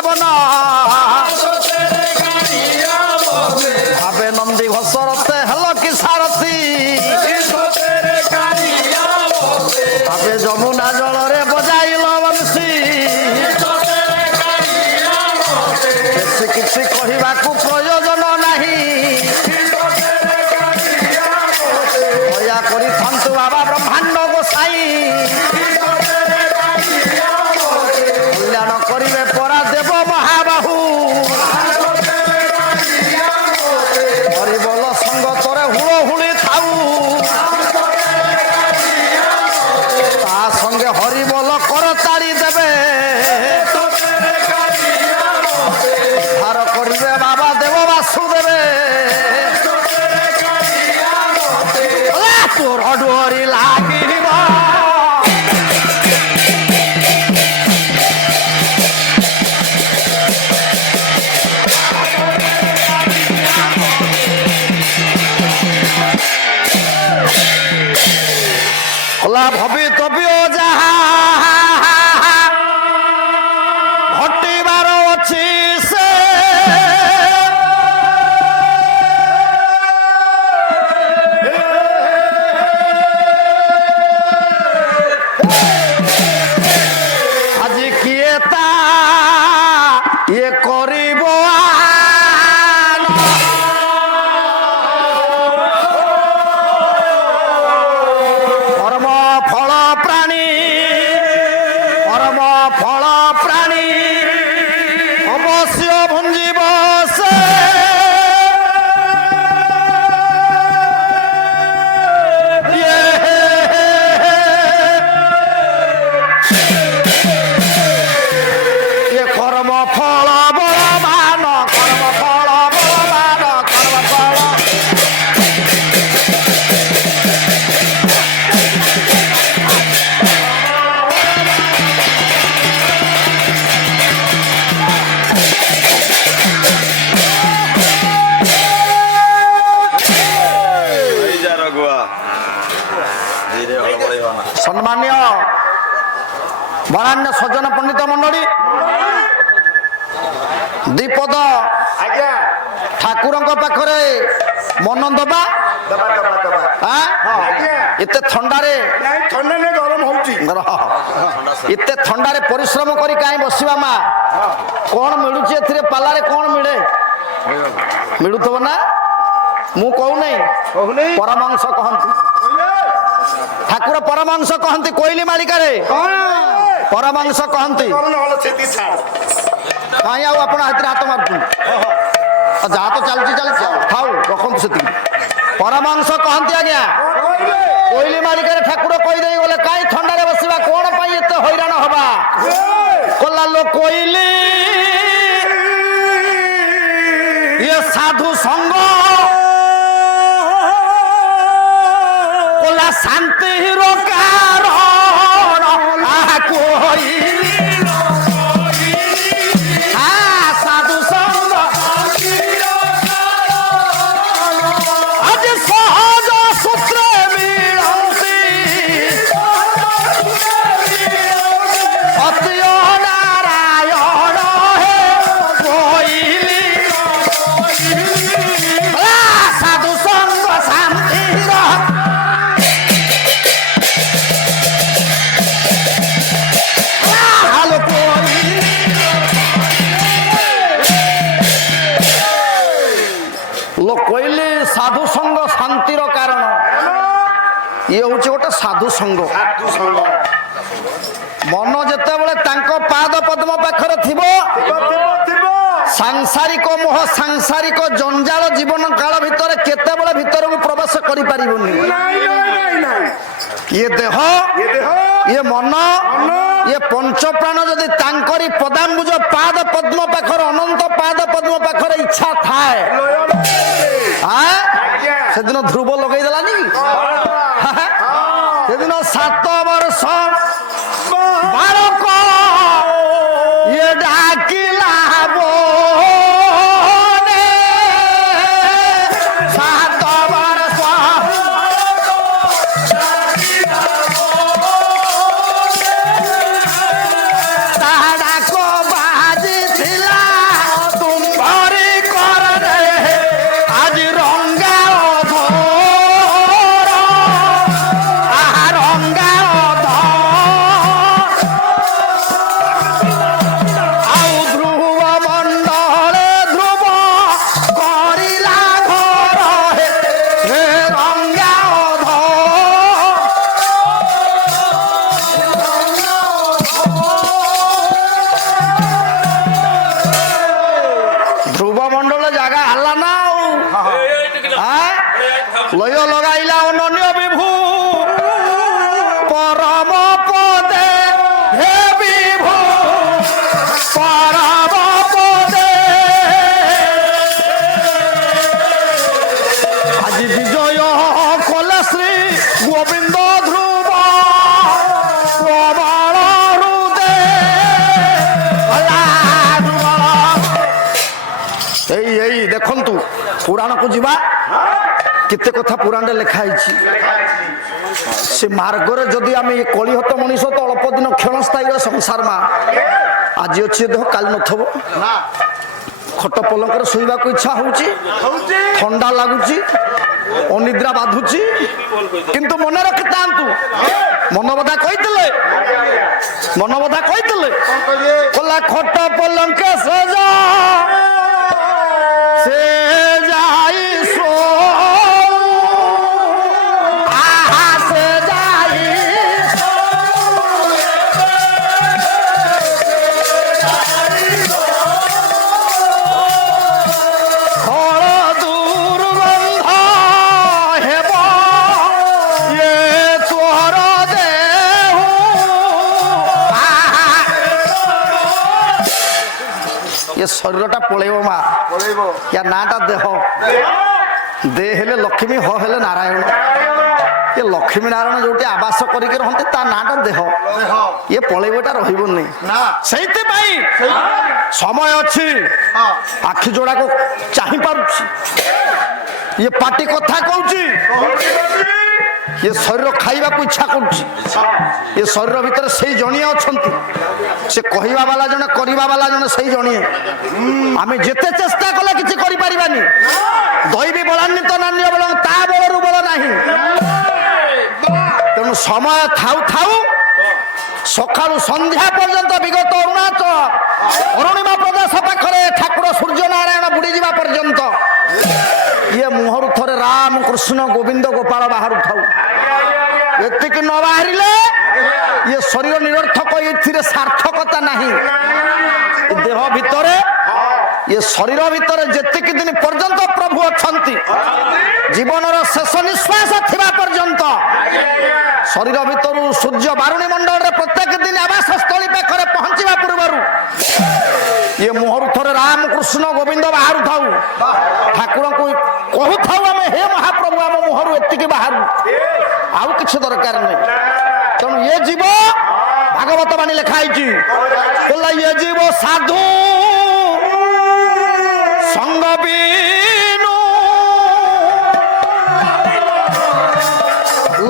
বৃন্দাবন ভাবে নন্দী ঘোষরতে হেল কি সারথী ভাবে যমুনা জলরে বজাইল বংশী বেশি কিছু কহিবাকু প্রয়োজন নাহি দয়া করি থান্তু বাবা ব্রহ্মাণ্ড গোসাই কল্যাণ করিবে পরা দেব মহাবাহু হরিবল সঙ্গ তোরে হুড়ো হুড়ি থাউ তা সঙ্গে হরিবল কর তাড়ি দেবে ধার করিবে বাবা দেব বাসুদেবে তোর ডোরি লাগিব ভবিতব্য যাহা ঘটিবার ଅଛି ସେ আজি কিଏ ତା ଇଏ କରିବ সম্মানীয় বরেণ্য সজ্জন পণ্ডিত মণ্ডলী দ্বিপদ ঠাকুরଙ୍କ ପାଖରେ ମନ ଦବା ଏତେ ଥଣ୍ଡାରେ ଗରମ ହଉଛି ଏତେ ଥଣ୍ଡାରେ ପରିଶ୍ରମ କରି କାହିଁ ବସିବା ମା କଣ ମିଳୁଛି ଏଥିରେ ପାଲାରେ କଣ ମିଳେ ମିଳୁଥିବ ନା ମୁଁ କହୁନାହିଁ ପରମାଂଶ କହନ୍ତି ଠାକୁର ପରମାଂଶ କହନ୍ତି କୋଇଲି ମାଳିକାରେ ପରମାଂଶ କହନ୍ତି କାହିଁ ଆଉ ଆପଣ ହାତରେ ହାତ ମାରୁଛନ୍ତି ଯାହା ତ ଚାଲିଛି ଚାଲିଛି ଥାଉ ରଖନ୍ତୁ ସେତିକି ପରମାଂଶ କହନ୍ତି ଆଜ୍ଞା କୋଇଲି ମାଳିକାରେ ଠାକୁର କହିଦେଇ ଗଲେ କାହିଁ ଥଣ୍ଡାରେ ବସିବା କଣ ପାଇଁ ଏତେ ହଇରାଣ ହବା କଲା ଲୋ କୋଇଲି ଇଏ ସାଧୁ ସଙ୍ଗ କଲା ଶାନ୍ତି କାରଣ ସାଧୁ ସଙ୍ଗ ଆଜି ସହଜ ସୂତ୍ର ମିଳନ୍ତି ସତ୍ୟ ନାରାୟଣ ହେ କୋଇଲି ସାଧୁ ସଙ୍ଗ ଶାନ୍ତିର କହିଲେ ସାଧୁ ସଙ୍ଗ ଶାନ୍ତିର କାରଣ ଇଏ ହଉଛି ଗୋଟେ ସାଧୁ ସଙ୍ଗ ମନ ଯେତେବେଳେ ତାଙ୍କ ପାଦ ପଦ୍ମ ପାଖରେ ଥିବ ସାଂସାରିକ ମୋହ ସାଂସାରିକ ଜଞ୍ଜାଳ ଜୀବନ କାଳ ଭିତରେ କେତେବେଳେ ଭିତରକୁ ପ୍ରବେଶ କରିପାରିବନି ଇଏ ଦେହ ଇଏ ମନ ଇଏ ପଞ୍ଚପ୍ରାଣ ଯଦି ତାଙ୍କରି ପଦାମ୍ବୁଜ ପାଦ ପଦ୍ମ ପାଖରେ ଅନନ୍ତ ପାଦ ପଦ୍ମ ପାଖରେ ଇଚ୍ଛା ଥାଏ ସେଦିନ ଧ୍ରୁବ ଲଗେଇ ଦେଲାନି ସେଦିନ 7 ବର୍ଷ ବାଳକ ଇଏ ଡାକିଲା ବୋନେ 7 ବର୍ଷ ତା ଡାକ ବାଜିଥିଲା ପୁରାଣକୁ ଯିବା। କେତେ କଥା ପୁରାଣରେ ଲେଖା ହେଇଛି। ସେ ମାର୍ଗରେ ଯଦି ଆମେ ଏ କଳିହତ ମଣିଷ ତ ଅଳ୍ପ ଦିନ କ୍ଷଣସ୍ଥାୟୀ ସଂସାର ମା ଆଜି ଅଛି ଦେହ କାଲି ନଥିବ। ଖଟ ପଲଙ୍କରେ ଶୋଇବାକୁ ଇଚ୍ଛା ହଉଛି, ଥଣ୍ଡା ଲାଗୁଛି, ଅନିଦ୍ରା ବାଧୁଛି, କିନ୍ତୁ ମନେ ରଖିଥାନ୍ତୁ ମନବଧା କହିଥିଲେ କହିଲା ଖଟ ପଲଙ୍କ ସଜା ସେ ଯାଇ ये शरीरटा पलैब मा या नाटा देह दे हेले लक्ष्मी ह हेले नारायण ये लक्ष्मी नारायण जो आवास करके रहते ता नाटा देह ये पलैबटा रही से समय अच्छी आखि जोड़ा को चाह पारुछि ये पाटी कथा कहूँ ये शरीर खाइबा को इच्छा करुछि ये शरीर भितर से जणिए अच्छा से कहवा वाला जने करवा वाला जने से जणिए आमे जेते चेष्टा कले किछि करि परिबानी दैवी बलान्वित नान्य बल ता बलरु बल नाही तेणु समय थाउ थाउ सकाळु संध्या पर्यंत विगत अरुणिमा प्रदेश पाखरे ठाकुर सूर्य नारायण बुड़ी जावा पर्यंत ये मुहरु थरे राम कृष्ण गोविंद गोपाल बाहर थाउ एतिक न बाहरिले ये शरीर निरर्थक ये सार्थकता नहीं देह भितर ये शरीर भितर जेतिक दिन पर्यंत प्रभु अच्छी जीवन शेष निश्वास थिबा पर्यंत शरीर भितर सूर्य बारुणी मंडल रे प्रत्येक दिन आवास स्थली पाखरे पहुंचवा पूर्व ये मुहरु थरे राम कृष्ण गोविंद बाहर थाउ ठाकुर को कहू थाउ आम हे महाप्रभु आम मुहरु एतिक बाहर आउ किछ दरकार नहीं तेणु ये जीव भागवत बाणी लिखाई ये जीव साधु संग बीनु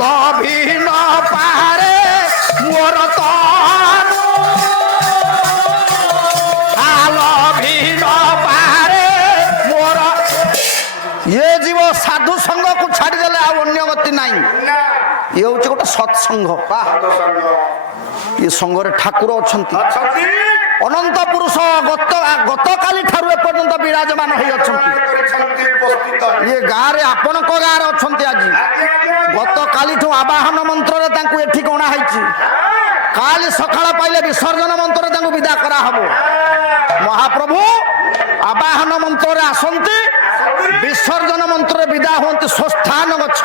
लभी न पारे मोर तनु लभी न पारे मोर ये जीव साधु संग को छाड़देले आ अन्य गति नहीं ये हूँ गोटे सत्संग ये संघरे ठाकुर अच्छा अनंत पुरुष गत काली ठारू एपर्यंत विराजमान हो ये गाँव में आपण गाँव अच्छा आज गत काली आवाहन मंत्र एठी गणाई काली सकाळ पाइले विसर्जन मंत्र विदा कराहब महाप्रभु आवाहन मंत्र आसती विसर्जन मंत्र विदा हमें स्वस्थान गछ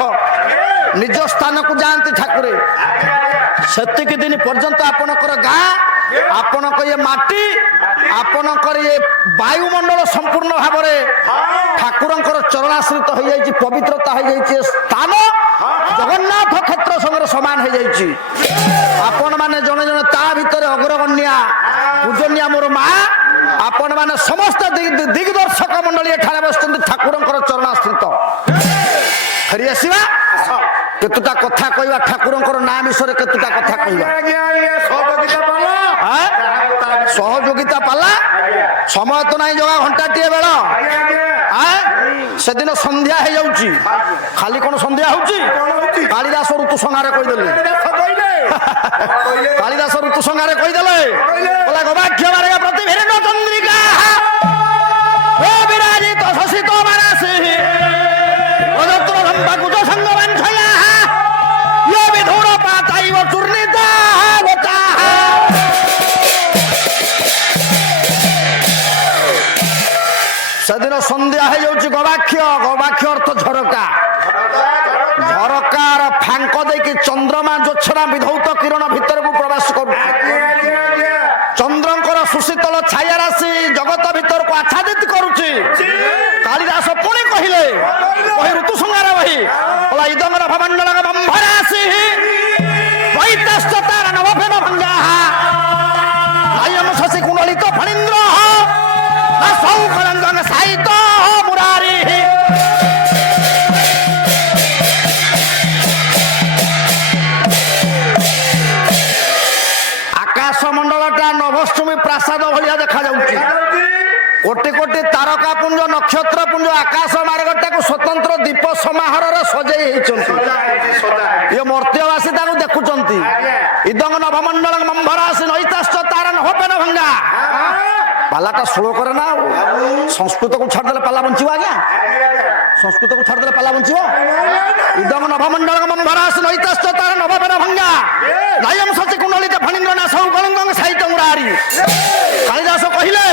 निज स्थान को जाती ठाकुरे सेतिक दिन पर्यंत आपणकर गाँ आपणक ये माटी आपणकर ये वायुमंडल संपूर्ण भाव में ठाकुरंकर चरणाश्रित हो जाइए पवित्रता हो जाइए स्थान जगन्नाथ क्षेत्र संगे समान हो जाइए आपण माने जने जने ता भितर अग्रगण्या पूजनिया मोर माँ आपण माने समस्त दिग्दर्शक मंडली एठारे बसते ठाकुरंकर चरणाश्रित फेरी आसवा केतुटा कथा कहवा ठाकुरंकर नाम विषय केतुटा कथा कहवा सहयोगिता पाला समय तो नहीं जगह घंटाटे बेल से दिन संध्या हो जाऊँगी खाली कौन संध्या होची कालिदास ऋतु संहार कहीदेले कालिदास ऋतु संहार कहीदेले गवाक्ष मार्ग प्रति चंद्रिका विराजित शशित मानसी कुछ संग वंशया यो विधुर पातैव चूर्णिता सेदिन संध्या हो जाऊँगी गवाक्ष गवाक्ष अर्थ झरका झरकार फांक देकी चंद्रमा ज्योत्सना विधौत किरण भितर को प्रवेश कर चंद्रंकर सुशीतल छाया राशि जगत भीतर को आच्छादित करुची कालिदास पुणी कहले वही ऋतु संहार वही बोला इदमर भमंडल बंभराशि वैतश्चतार नवफेन भंगाः नायम शशि कुंडलित फणीन्द्र सौकरंजन साहित मुरारी ଆକାଶ ମଣ୍ଡଳଟା ନଭଷ୍ଟମୀ ପ୍ରାସାଦ ଭଳିଆ ଦେଖାଯାଉଛି। କୋଟି କୋଟି ତାରକା ପୁଞ୍ଜ ନକ୍ଷତ୍ର ପୁଞ୍ଜ ଆକାଶ ମାର୍ଗଟାକୁ ସ୍ୱତନ୍ତ୍ର ଦୀପ ସମାହାରରେ ସଜେଇ ହେଇଛନ୍ତି। ଇଏ ମର୍ତ୍ତ୍ୟବାସୀ ତାକୁ ଦେଖୁଛନ୍ତି। ଇଦଙ୍ଗ ନଭମଣ୍ଡଳ ମମ୍ଭରାସି ନୈତାଶ୍ଚ ତାର ନଭପେନ ଭଙ୍ଗା। ପାଲାଟା ସ୍ଲୋ କରେ ନା ଆଉ। ସଂସ୍କୃତକୁ ଛାଡ଼ିଦେଲେ ପାଲା ବଞ୍ଚିବ ଆଜ୍ଞା? ସଂସ୍କୃତକୁ ଛାଡ଼ିଦେଲେ ପାଲା ବଞ୍ଚିବ? ଇଦଙ୍ଗ ନଭମଣ୍ଡଳ ମମ୍ଭରାସି ନୈତାଶ୍ଚ ତାର ନଭପେନ ଭଙ୍ଗା। ନାୟମ ସଚି କୁଣ୍ଡଳିତ ଫଣୀନ୍ଦ୍ର ନାଶ କଳଙ୍ଗ ସାହିତ୍ୟ ମୁରାରି। କାଳିଦାସ କହିଲେ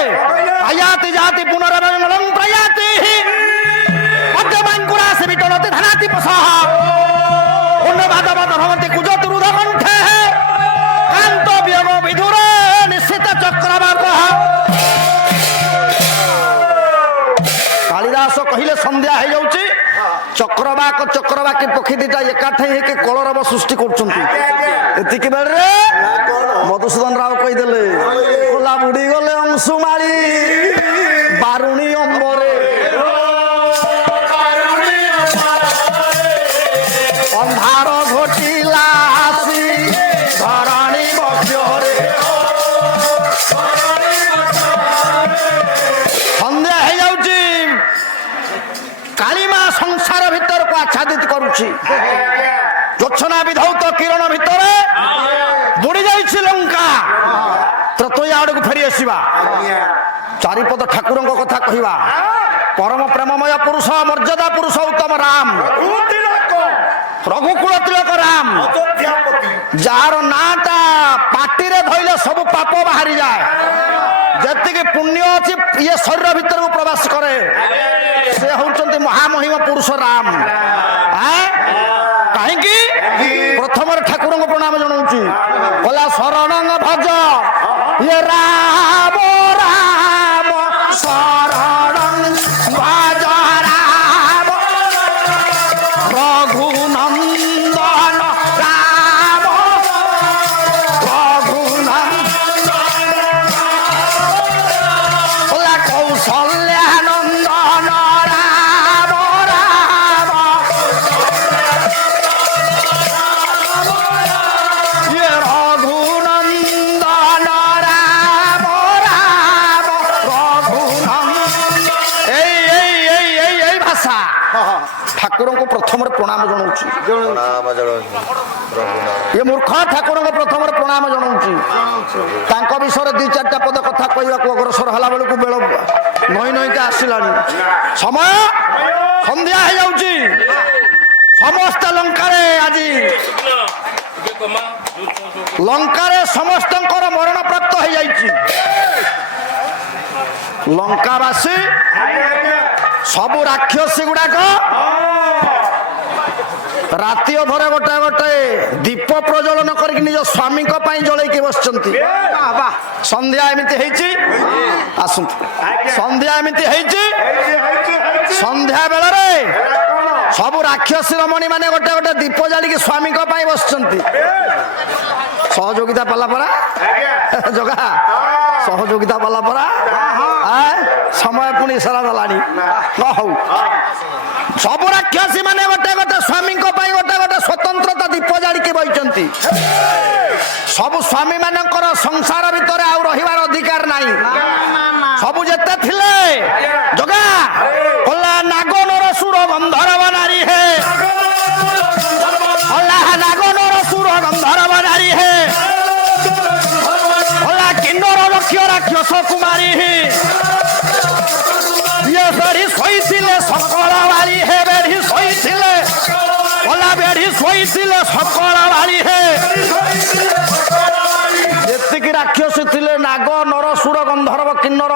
ଆୟାତି ଜାତି ପୁନରବଂ ପ୍ରୟାତି ମध्यମାଙ୍କୁରାସି ବିଟଣତି ଧନାତି ପସହ ଉନ୍ନବାଦ ବାଦ ଭବନ୍ତି କୁଜତି ରୁଧ କଣ୍ଠେ କାନ୍ତ ବିୟୋଗ ବିଧୁର ନିଶ୍ଚିତ ଚକ୍ରବାକ। କାଳିଦାସ କହିଲେ ସନ୍ଧ୍ୟା ହେଇଯାଉଛି, ଚକ୍ରବାକ ଚକ୍ରବାକୀ ପକ୍ଷୀ ଦିଟା ଏକାଠି ହେଇକି କଳରବ ସୃଷ୍ଟି କରୁଛନ୍ତି। ଏତିକି ବେଳରେ ମଧୁସୂଦନ ରାଓ କହିଦେଲେ କୋଲା ବୁଡି ଗଲେ ଅଂଶୁମାଳି ବାରୁଣୀ ଅମ୍ବରେ ଅନ୍ଧାର ଘୋଟିଲା ଆସି ଧରଣୀ ବକ୍ଷରେ। ସନ୍ଧ୍ୟା ହେଇଯାଉଛି, କାଳିମା ସଂସାର ଭିତରକୁ ଆଚ୍ଛାଦିତ କରୁଛି। ଜ୍ୟୋତ୍ସନା ବିଧୌତ କିରଣ ଭିତରେ ବୁଡି ଯାଇଛି ଲଙ୍କା। ତ୍ରତୋୟ ଆଡକୁ ଫେରି ଆସିବା, ଚାରିପଦ ଠାକୁରଙ୍କ କଥା କହିବା। ପରମ ପ୍ରେମମୟ ପୁରୁଷ ମର୍ଯ୍ୟାଦା ପୁରୁଷ ଉତ୍ତମ ରାମ, ରଘୁକୁଳ ତିଳକ ରାମ, ଯାହାର ନାଁଟା ପାଟିରେ ଧଇଲେ ସବୁ ପାପ ବାହାରିଯାଏ। ଯେତିକି ପୁଣ୍ୟ ଅଛି ଇଏ ଶରୀର ଭିତରକୁ ପ୍ରବେଶ କରେ। ସେ ହଉଛନ୍ତି ମହାମହିମ ପୁରୁଷ ରାମ। କାହିଁକି? ପ୍ରଥମରେ ଠାକୁରଙ୍କୁ ପ୍ରଣାମ ଜଣାଉଛି। କହିଲା ଶରଣ ଭଜ ଇଏ ରାମ ରାମ ଶରଣ ଭଜ ରାମ ରଘୁନନ୍ଦନ ରାମ ରଘୁନନ୍ଦନ କହିଲା କୌଶଲ୍ୟାନନ୍ଦନ ରାମ ରାମ ଇଏ ରଘୁନନ୍ଦନ ରାମ ରାମ ରଘୁନନ୍ଦନ। ଏଇ ଭାଷା ଠାକୁରଙ୍କୁ ପ୍ରଥମରେ ପ୍ରଣାମ ଜଣାଉଛି। ଏ ମୂର୍ଖ ଠାକୁରଙ୍କ ପ୍ରଥମରେ ପ୍ରଣାମ ଜଣାଉଛି। ତାଙ୍କ ବିଷୟରେ ଦି ଚାରିଟା ପଦ କଥା କହିବାକୁ ଅଗ୍ରସର ହେଲା ବେଳକୁ ବେଳ ନଈ ନଈକା ଆସିଲାଣି। ସମୟ ସନ୍ଧ୍ୟା ହେଇଯାଉଛି। ସମସ୍ତେ ଲଙ୍କାରେ ଆଜି ଲଙ୍କାରେ ସମସ୍ତଙ୍କର ମରଣ ପ୍ରାପ୍ତ ହେଇଯାଇଛି। ଲଙ୍କାବାସୀ ସବୁ ରାକ୍ଷସୀ ଗୁଡାକ ରାତି ଅଧରେ ଗୋଟାଏ ଗୋଟାଏ ଦୀପ ପ୍ରଜ୍ୱଳନ କରିକି ନିଜ ସ୍ୱାମୀଙ୍କ ପାଇଁ ଜଳେଇକି ବସିଛନ୍ତି। ସନ୍ଧ୍ୟା ଏମିତି ହେଇଛି, ଆସନ୍ତୁ। ସନ୍ଧ୍ୟା ଏମିତି ହେଇଛି, ସନ୍ଧ୍ୟା ବେଳରେ ସବୁ ରାକ୍ଷସୀ ରମଣୀ ମାନେ ଗୋଟେ ଗୋଟେ ଦୀପ ଜାଳିକି ସ୍ୱାମୀଙ୍କ ପାଇଁ ବସିଛନ୍ତି। ସହଯୋଗିତା ପାଲା ପରା ଜଗା, ସହଯୋଗିତା ପାଲା ପରା। ସମୟ ପୁଣି ଇସାରା ଦେଲାଣି। ହଉ, ସବୁ ରାକ୍ଷସୀ ମାନେ ଗୋଟେ ଗୋଟେ ସ୍ୱାମୀଙ୍କ ପାଇଁ ଗୋଟେ ଗୋଟେ ସ୍ୱତନ୍ତ୍ରତା ଦୀପ ଜାଳିକି ବଇଛନ୍ତି। ସବୁ ସ୍ୱାମୀ ମାନଙ୍କର ସଂସାର ଭିତରେ ଆଉ ରହିବାର ଅଧିକାର ନାହିଁ। ସବୁ ଯେତେ ଥିଲେ ଜଗା କଲା ନାଗ ନର ସୁର ଗନ୍ଧର୍ବ ନାରୀ ହେ, ନାଗ ନର ସୁର ଗନ୍ଧର୍ବ ନାରୀ ହେ, କିନ୍ନର ଲକ୍ଷ୍ୟ ରାକ୍ଷସ କୁମାରୀ হে ইয়ে বেড়ি শোইছিলে সকল বাড়ি হে বেড়ি শোইছিলে ওলা বেড়ি শোইছিলে সকল বাড়ি হে যেতিকি রাক্ষস ଥିଲେ নাগ নর সুর গন্ধর্ব কিন্নর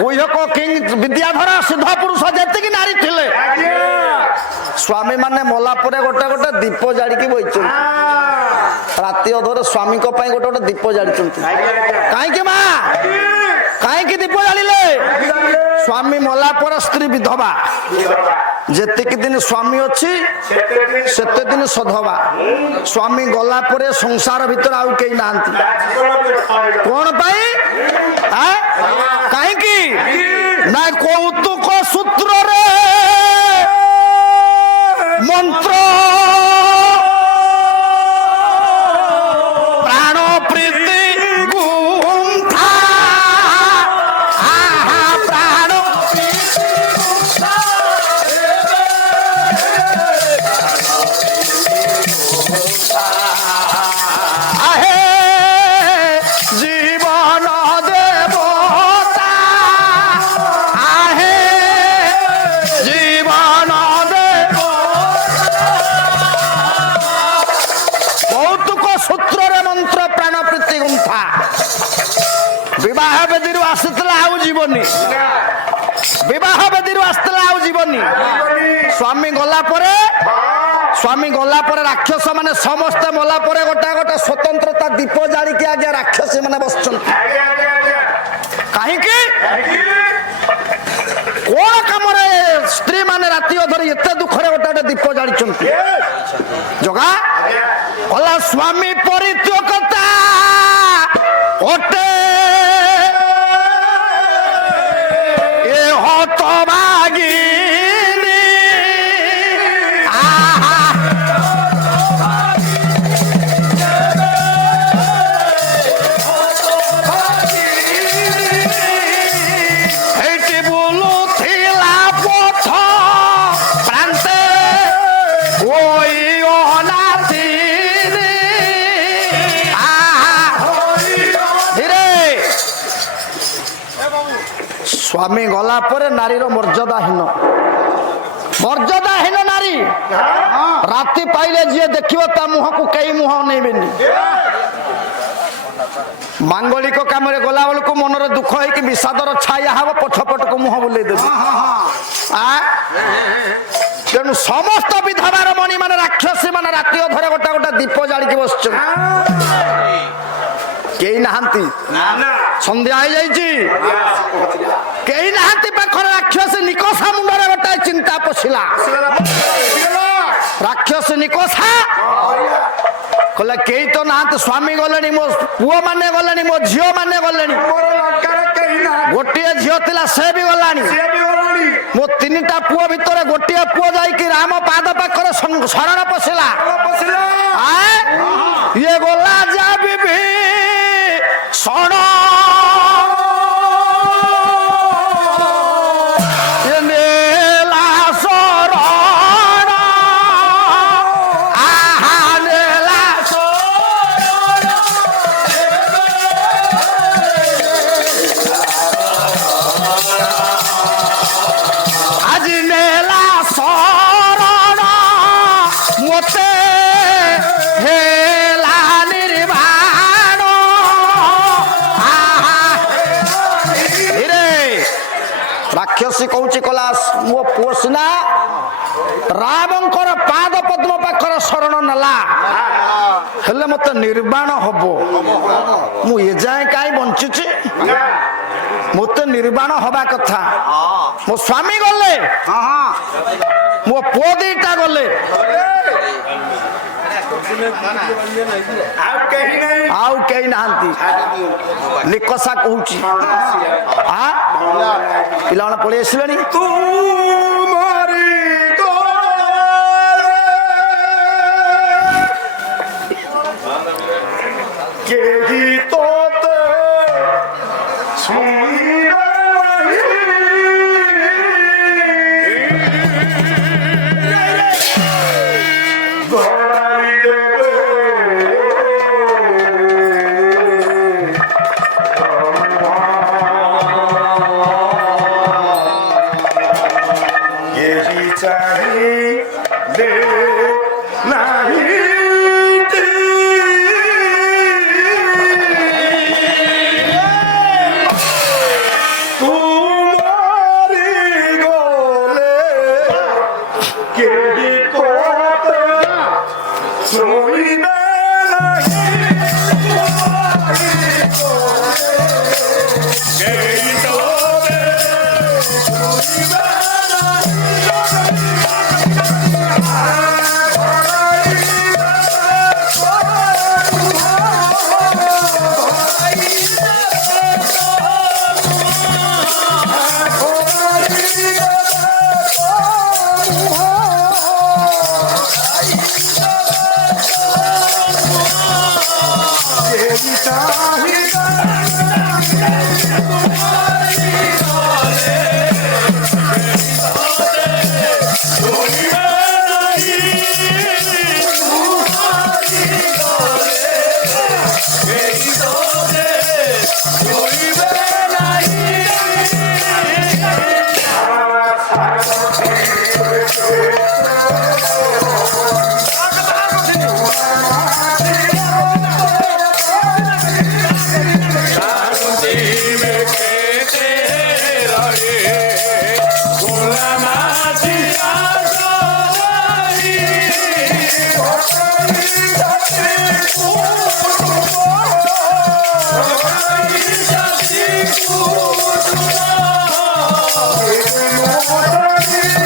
গুহ্যক কিং বিদ্যাধর সিদ্ধ পুরুষ যেতিকি নারী ଥିଲେ স্বামী মানে মলা পরে গোটে গোটে দীপ জাড়িকি বইଛନ୍ତି রাতি অধরে স্বামীଙ୍କ ପାଇଁ ଗୋଟେ ଗୋଟେ ଦୀପ ଜାଳିଛନ୍ତି କାହିଁକି ମା କାହିଁକି ଦୀପ ଜାଳିଲେ ସ୍ୱାମୀ ମଲା ପରେ ସ୍ତ୍ରୀ ବିଧବା ଯେତିକି ଦିନ ସ୍ୱାମୀ ଅଛି ସେତେ ଦିନ ସଧବା ସ୍ୱାମୀ ଗଲା ପରେ ସଂସାର ଭିତରେ ଆଉ କେହି ନାହାନ୍ତି କଣ ପାଇଁ କାହିଁକି ନା କୌତୁକ ସୂତ୍ରରେ ମନ୍ତ୍ର ବିବାହ ବେଦୀରୁ ଆସିଥିଲା ଆଉ ଯିବନି, ବିବାହ ବେଦୀରୁ ଆସିଥିଲା ଆଉ ଯିବନି। ସ୍ୱାମୀ ଗଲା ପରେ ରାକ୍ଷସ ମାନେ ସମସ୍ତେ ମଲା ପରେ ଗୋଟା ଗୋଟା ସ୍ୱତନ୍ତ୍ରତା ଦୀପ ଜାଳିକି ଆଜ୍ଞା ରାକ୍ଷସୀ ମାନେ ବସିଛନ୍ତି। କାହିଁକି? କୋଣ କାମରେ ସ୍ତ୍ରୀ ମାନେ ରାତି ଅଧରେ ଏତେ ଦୁଃଖରେ ଗୋଟା ଗୋଟେ ଦୀପ ଜାଳିଛନ୍ତି? ଜଗା କଲା ସ୍ୱାମୀ ପରିତ୍ୟକ୍ତା ଅଟେ ଏ ହତଭାଗିନୀ। এইটি বুলুথিলা পথ প্রান্তে ওই অনাথিনী। স্বামী গলা পরে নারীর মর্যাদাহীন নারী। রাতি পাইলে যিয়ে দেখিব তা মুহকু কেই মুহ নেবেনি। মাঙ্গলিক কামরে গলা বেলକୁ মনরে দুঃখ হইকি বিষাদর ছায়া হব, পছপটকু মুহ বুলেই দেবে। তেণু সমস্ত বিধবার মণি মানে রাক্ষসী মানে রাতি অধরে গোটা গোটা দীপ জালিকি বসছেন। কেই নাহান্তি, সন্ধ্যা হয়ে যাইছি, কেই নাহান্তি পাখরে রাক্ষসী নিকষা মুন্ডরে গোটাଏ চিন্তা পশিলা। রাক্ষসী নিকষা কলে কেই তো নাহান্তি, স্বামী গলেনি, মো পুଅ মানে গলেনি, মো ঝিও মানে গলেনি। গোটিଏ ঝিও ଥିଲା ସେ ବି ଗଲାଣି। ମୋ ତିନିଟା ପୁଅ ଭିତରେ ଗୋଟିଏ ପୁଅ ଯାଇକି ରାମ ପାଦ ପାଖରେ ଶରଣ ପଶିଲା। ଇଏ ଗଲା ଯା ବିଭି ଶରଣ ରାକ୍ଷସୀ କହୁଛି କଲା ମୋ ପୁଅ ସିନା ରାମଙ୍କର ପାଦ ପଦ୍ମ ପାଖରେ ଶରଣ ନେଲା, ହେଲେ ମତେ ନିର୍ବାଣ ହବ। ମୁଁ ଏ ଯାଏଁ କାହିଁ ବଞ୍ଚିଛି? ମତେ ନିର୍ବାଣ ହବା କଥା। ମୋ ସ୍ୱାମୀ ଗଲେ, ମୋ ପୁଅ ଦିଟା ଗଲେ, ଆଉ କେହି ନାହାନ୍ତି। ନିକଷା କହୁଛି ପିଲାମାନେ ପଳେଇ ଆସିଲେଣି। କେହି ତୋତେ Thank you.